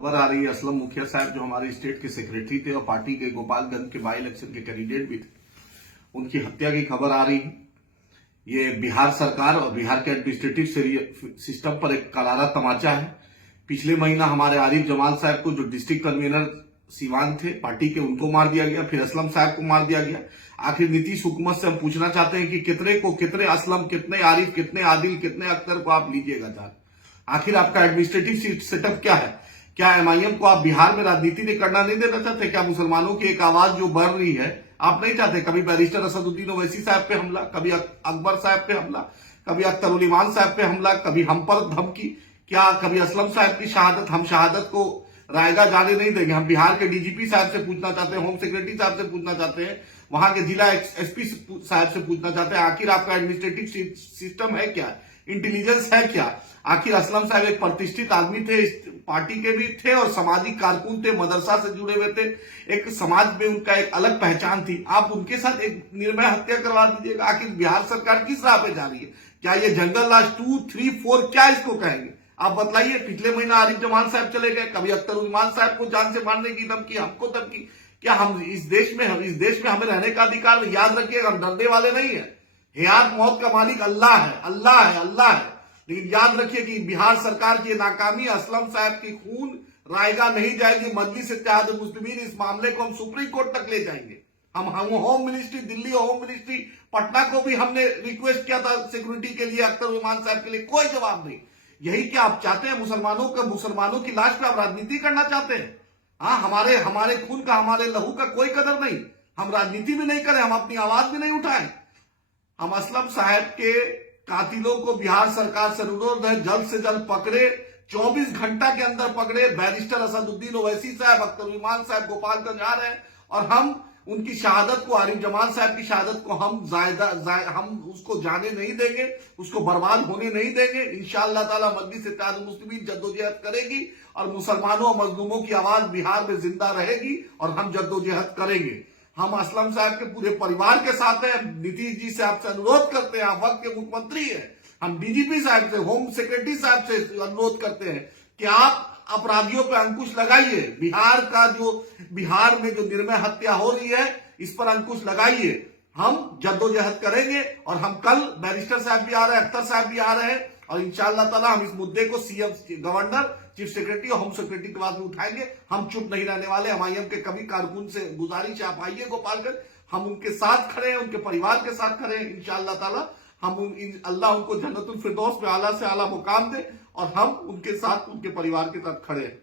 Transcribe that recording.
खबर आ रही है असलम मुखिया साहब जो हमारे स्टेट के सेक्रेटरी थे और पार्टी के गोपालगंज के बाई इलेक्शन के कैंडिडेट भी थे, उनकी हत्या की खबर आ रही है। ये बिहार सरकार और बिहार के एडमिनिस्ट्रेटिव सिस्टम पर एक करारा तमाचा है। पिछले महीना हमारे आरिफ जमाल साहब को, जो डिस्ट्रिक्ट कन्वीनर सीवान थे पार्टी के, उनको मार दिया गया, फिर असलम साहब को मार दिया गया। आखिर नीतीश हुकूमत से हम पूछना चाहते हैं कि कितने असलम, कितने आरिफ, कितने आदिल, कितने अख्तर को आप लीजिएगा जान? आखिर आपका एडमिनिस्ट्रेटिव सेटअप क्या है? क्या एमआईएम को आप बिहार में राजनीति नहीं करना नहीं देना चाहते? क्या मुसलमानों की एक आवाज जो बढ़ रही है आप नहीं चाहते? कभी बैरिस्टर असदुद्दीन ओवैसी साहब पे हमला, कभी अकबर साहब पे हमला, कभी अख्तर उल ईमान साहब पे हमला, कभी हम पर धमकी, क्या कभी असलम साहब की शहादत? हम शहादत को रायगा जाने नहीं देंगे। हम बिहार के डीजीपी साहब से पूछना चाहते हैं, होम सेक्रेटरी साहब से पूछना चाहते हैं, वहां के जिला एसपी साहब से पूछना चाहते हैं, आखिर आपका एडमिनिस्ट्रेटिव सिस्टम है क्या? इंटेलिजेंस है क्या? आखिर असलम साहब एक प्रतिष्ठित आदमी थे, पार्टी के भी थे और सामाजिक कारकुन थे, मदरसा से जुड़े हुए थे, एक समाज में उनका एक अलग पहचान थी। आप उनके साथ एक निर्भय हत्या करवा दीजिएगा। आखिर बिहार सरकार किस राह पे जा रही है? क्या ये जंगल राज 2, 3, 4 क्या इसको कहेंगे? आप बतलाइए। पिछले महीना आरिफ जमान साहब चले गए, कभी अख्तर उल ईमान साहब को जान से मारने की धमकी, हमको धमकी। क्या हम इस देश में हमें रहने का अधिकार? याद रखिएगा, हम डरने वाले नहीं है। हयात मौत का मालिक अल्लाह है, अल्लाह है, अल्लाह है। लेकिन याद रखिए कि बिहार सरकार की नाकामी, असलम साहब की खून रायगा नहीं जाएगी। मजलिस इत्तेहाद मुस्लिमीन इस मामले को हम सुप्रीम कोर्ट तक ले जाएंगे। हम home ministry Delhi, home ministry Patna को भी हमने रिक्वेस्ट किया था सिक्योरिटी के लिए, अख्तर उस्मान साहब के लिए, कोई जवाब नहीं। यही क्या आप चाहते हैं? मुसलमानों की लाश पे आप राजनीति करना चाहते हैं? हाँ, हमारे खून का, हमारे लहू का कोई कदर नहीं। हम राजनीति भी नहीं करें, हम अपनी आवाज भी नहीं उठाएं। हम असलम साहब के कातिलों को बिहार सरकार से अनुरोध है, जल्द से जल्द पकड़े, 24 घंटा के अंदर पकड़े। बैरिस्टर असदुद्दीन ओवैसी साहब, अख्तर उल ईमान साहब गोपालगंज आ रहे हैं और हम उनकी शहादत को, आरिफ जमान साहब की शहादत को हम उसको जाने नहीं देंगे, उसको बर्बाद होने नहीं देंगे। इंशाअल्लाह ताला मजलिस इत्तेहाद मुस्लिमीन जद्दोजहद करेगी और मुसलमानों और मजलूमों की आवाज बिहार में जिंदा रहेगी और हम जद्दोजहद करेंगे। हम असलम साहब के पूरे परिवार के साथ हैं। नीतीश जी से आपसे अनुरोध करते हैं, आप वक्त के मुख्यमंत्री हैं। हम डीजीपी साहब से, होम सेक्रेटरी साहब से अनुरोध करते हैं कि आप अपराधियों पर अंकुश लगाइए। बिहार में जो निर्भय हत्या हो रही है, इस पर अंकुश लगाइए। हम जद्दोजहद करेंगे और हम कल बैरिस्टर साहब भी आ रहे हैं, अख्तर साहब भी आ रहे हैं और इंशाअल्लाह ताला हम इस मुद्दे को सीएम, गवर्नर, चीफ सेक्रेटरी और होम सेक्रेटरी के बाद में उठाएंगे। हम चुप नहीं रहने वाले। एमआईएम के कभी कारकुन से गुजारिश है, आप आइए गोपालगंज, हम उनके साथ खड़े हैं, उनके परिवार के साथ खड़े हैं। इंशाअल्लाह ताला अल्लाह उनको जन्नतुल फिरदौस में आला से आला मुकाम दे और हम उनके साथ, उनके परिवार के साथ खड़े हैं।